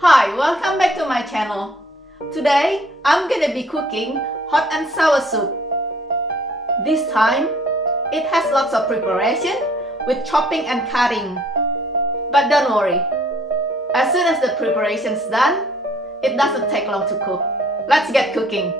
Hi, welcome back to my channel. Today, I'm gonna be cooking hot and sour soup. This time, it has lots of preparation with chopping and cutting. But don't worry, as soon as the preparation's done, it doesn't take long to cook. Let's get cooking.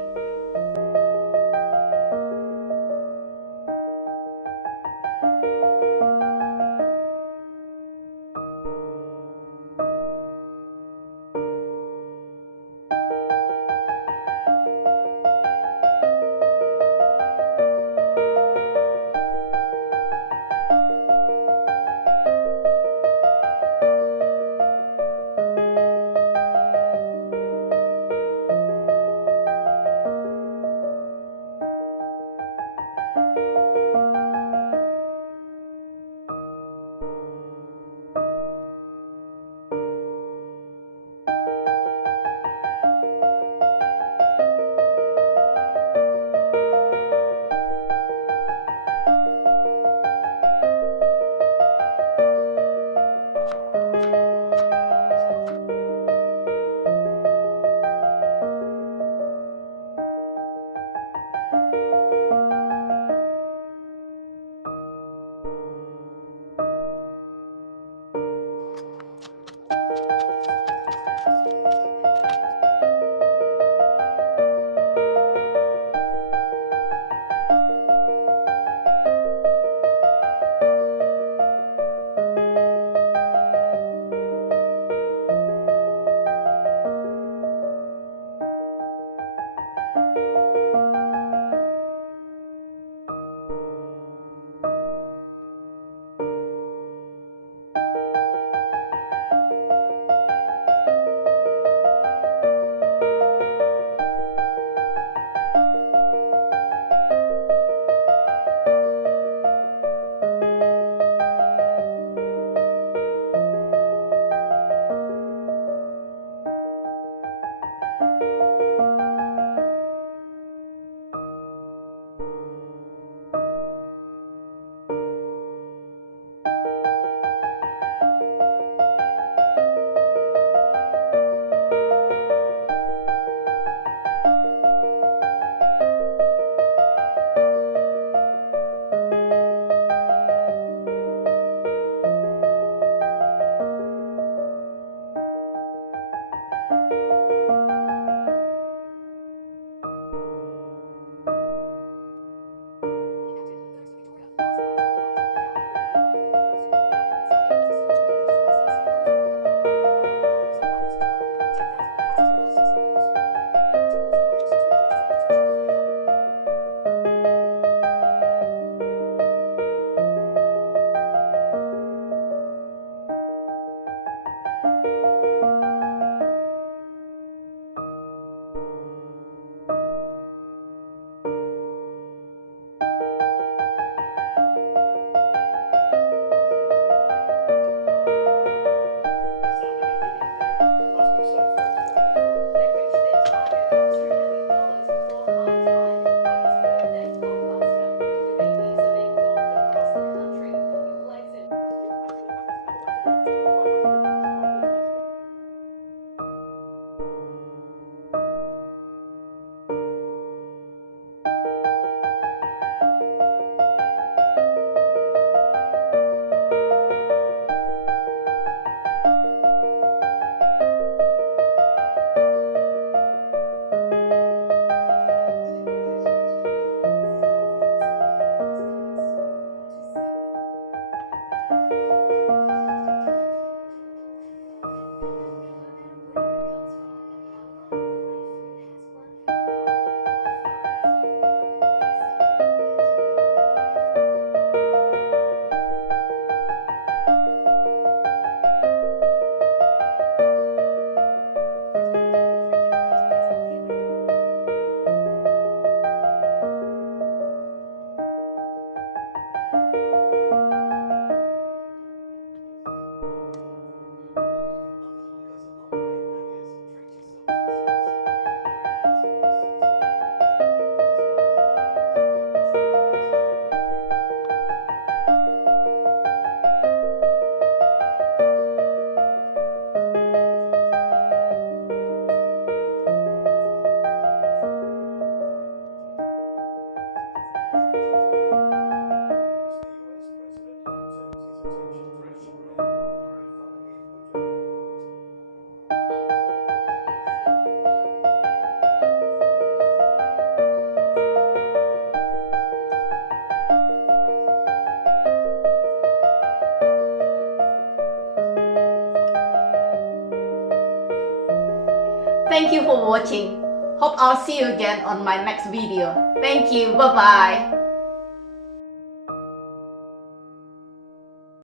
Thank you for watching. Hope I'll see you again on my next video. Thank you. Bye bye.